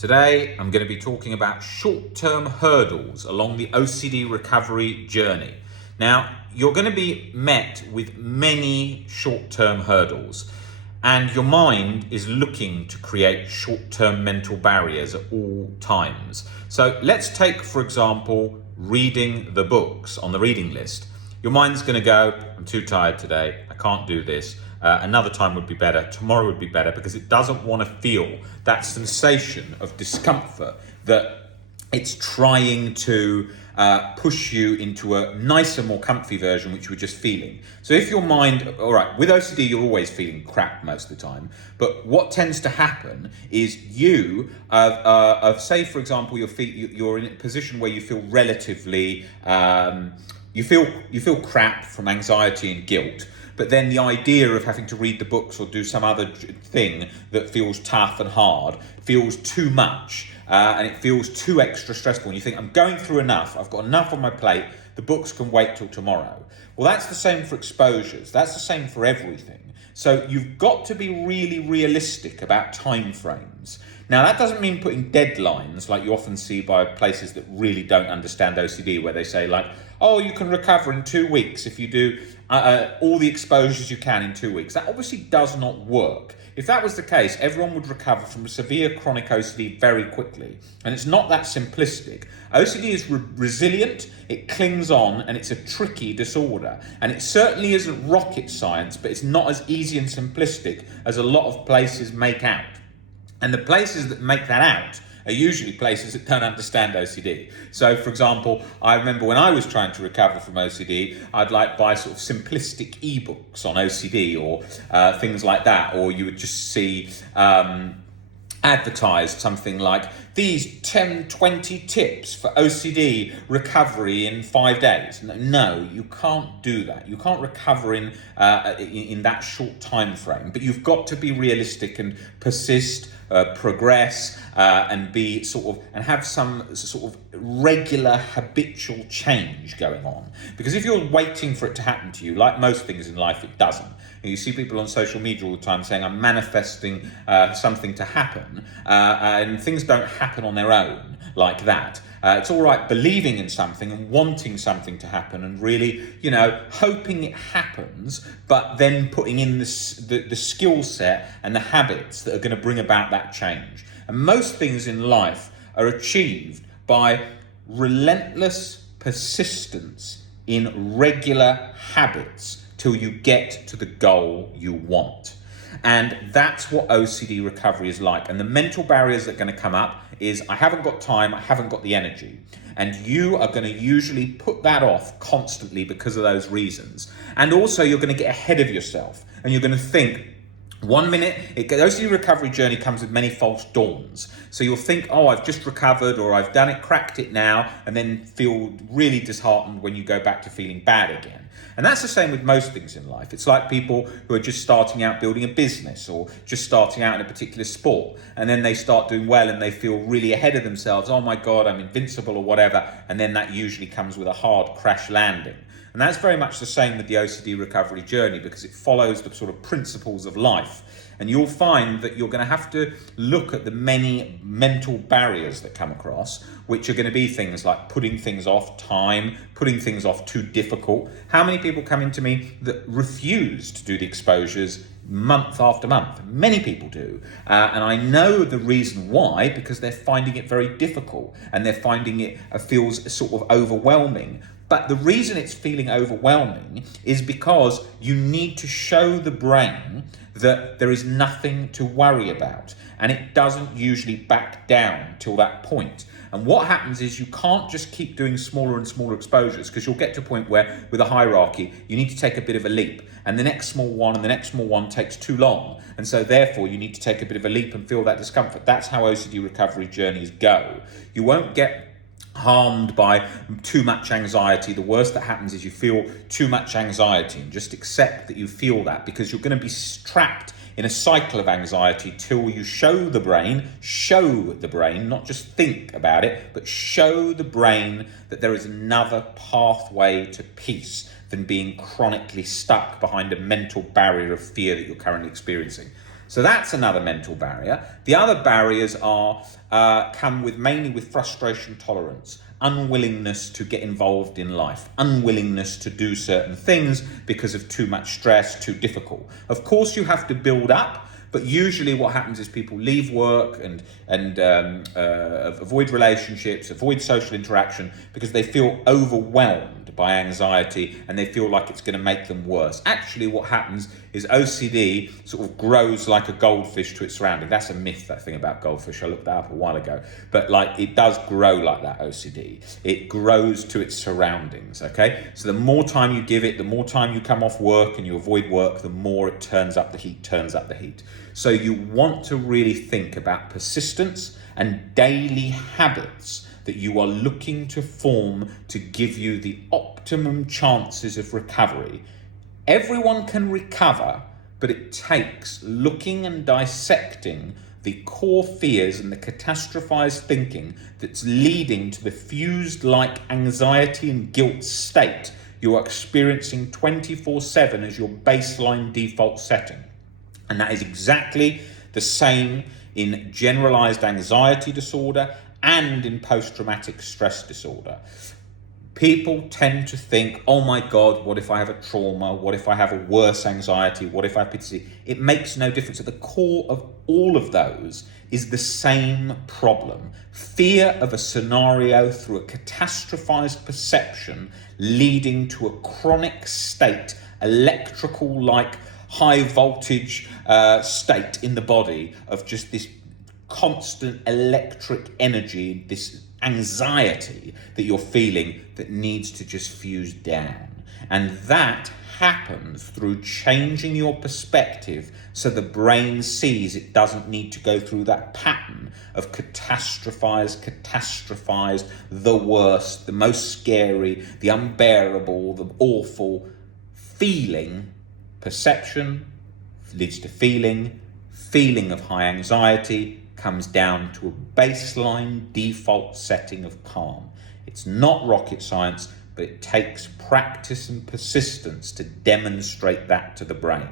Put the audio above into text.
Today, I'm going to be talking about short-term hurdles along the OCD recovery journey. Now, you're going to be met with many short-term hurdles, and your mind is looking to create short-term mental barriers at all times. So let's take, for example, reading the books on the reading list. Your mind's going to go, I'm too tired today, I can't do this. Another time would be better, tomorrow would be better, because it doesn't want to feel that sensation of discomfort that it's trying to push you into a nicer, more comfy version, which you were just feeling. So if your mind, all right, with OCD, you're always feeling crap most of the time, but what tends to happen is say, for example, you're in a position where you feel relatively, you feel crap from anxiety and guilt. But then the idea of having to read the books or do some other thing that feels tough and hard feels too much, and it feels too extra stressful. And you think, I'm going through enough, I've got enough on my plate, the books can wait till tomorrow. Well, that's the same for exposures. That's the same for everything. So you've got to be really realistic about time frames. Now, that doesn't mean putting deadlines like you often see by places that really don't understand OCD, where they say like, oh, you can recover in 2 weeks if you do all the exposures you can in 2 weeks. That obviously does not work. If that was the case, everyone would recover from severe chronic OCD very quickly. And it's not that simplistic. OCD is resilient, it clings on, and it's a tricky disorder. And it certainly isn't rocket science, but it's not as easy and simplistic as a lot of places make out. And the places that make that out are usually places that don't understand OCD. So, for example, I remember when I was trying to recover from OCD, I'd like buy sort of simplistic ebooks on OCD or things like that, or you would just see advertised something like these 10-20 tips for OCD recovery in 5 days. No, you can't do that. You can't recover in that short time frame, but you've got to be realistic and persist, progress, and be and have some sort of regular habitual change going on. Because if you're waiting for it to happen to you, like most things in life, it doesn't. You see people on social media all the time saying, I'm manifesting something to happen, and things don't happen on their own like that. It's all right believing in something and wanting something to happen and really, hoping it happens, but then putting in the skill set and the habits that are going to bring about that change. And most things in life are achieved by relentless persistence in regular habits till you get to the goal you want. And that's what OCD recovery is like. And the mental barriers that are going to come up is, I haven't got time, I haven't got the energy. And you are going to usually put that off constantly because of those reasons. And also you're going to get ahead of yourself and you're going to think, 1 minute, the OCD recovery journey comes with many false dawns. So you'll think, oh, I've just recovered, or I've done it, cracked it now, and then feel really disheartened when you go back to feeling bad again. And that's the same with most things in life. It's like people who are just starting out building a business or just starting out in a particular sport, and then they start doing well and they feel really ahead of themselves. Oh my God, I'm invincible or whatever. And then that usually comes with a hard crash landing. And that's very much the same with the OCD recovery journey, because it follows the sort of principles of life. And you'll find that you're going to have to look at the many mental barriers that come across, which are going to be things like putting things off time, putting things off too difficult. How many people come into me that refuse to do the exposures month after month? Many people do. And I know the reason why, because they're finding it very difficult and they're finding it feels sort of overwhelming. But the reason it's feeling overwhelming is because you need to show the brain that there is nothing to worry about. And it doesn't usually back down till that point. And what happens is you can't just keep doing smaller and smaller exposures, because you'll get to a point where with a hierarchy, you need to take a bit of a leap. And the next small one and the next small one takes too long. And so therefore you need to take a bit of a leap and feel that discomfort. That's how OCD recovery journeys go. You won't get harmed by too much anxiety. The worst that happens is you feel too much anxiety, and just accept that you feel that, because you're going to be trapped in a cycle of anxiety till you show the brain, not just think about it, but show the brain that there is another pathway to peace than being chronically stuck behind a mental barrier of fear that you're currently experiencing. So that's another mental barrier. The other barriers are come with mainly with frustration tolerance, unwillingness to get involved in life, unwillingness to do certain things because of too much stress, too difficult. Of course, you have to build up, but usually what happens is people leave work and avoid relationships, avoid social interaction because they feel overwhelmed by anxiety and they feel like it's going to make them worse. Actually, what happens is OCD sort of grows like a goldfish to its surrounding. That's a myth, that thing about goldfish. I looked that up a while ago. But like, it does grow like that, OCD. It grows to its surroundings, okay? So the more time you give it, the more time you come off work and you avoid work, the more it turns up the heat. So you want to really think about persistence and daily habits that you are looking to form to give you the optimum chances of recovery. Everyone can recover, but it takes looking and dissecting the core fears and the catastrophized thinking that's leading to the fused-like anxiety and guilt state you are experiencing 24/7 as your baseline default setting. And that is exactly the same in generalized anxiety disorder and in post-traumatic stress disorder. People tend to think, oh my God, what if I have a trauma? What if I have a worse anxiety? What if I have PTSD? It makes no difference. At the core of all of those is the same problem. Fear of a scenario through a catastrophized perception leading to a chronic state, electrical-like high voltage state in the body of just this constant electric energy, this anxiety that you're feeling that needs to just fuse down. And that happens through changing your perspective so the brain sees it doesn't need to go through that pattern of catastrophized, the worst, the most scary, the unbearable, the awful feeling. Perception leads to feeling of high anxiety comes down to a baseline default setting of calm. It's not rocket science, but it takes practice and persistence to demonstrate that to the brain.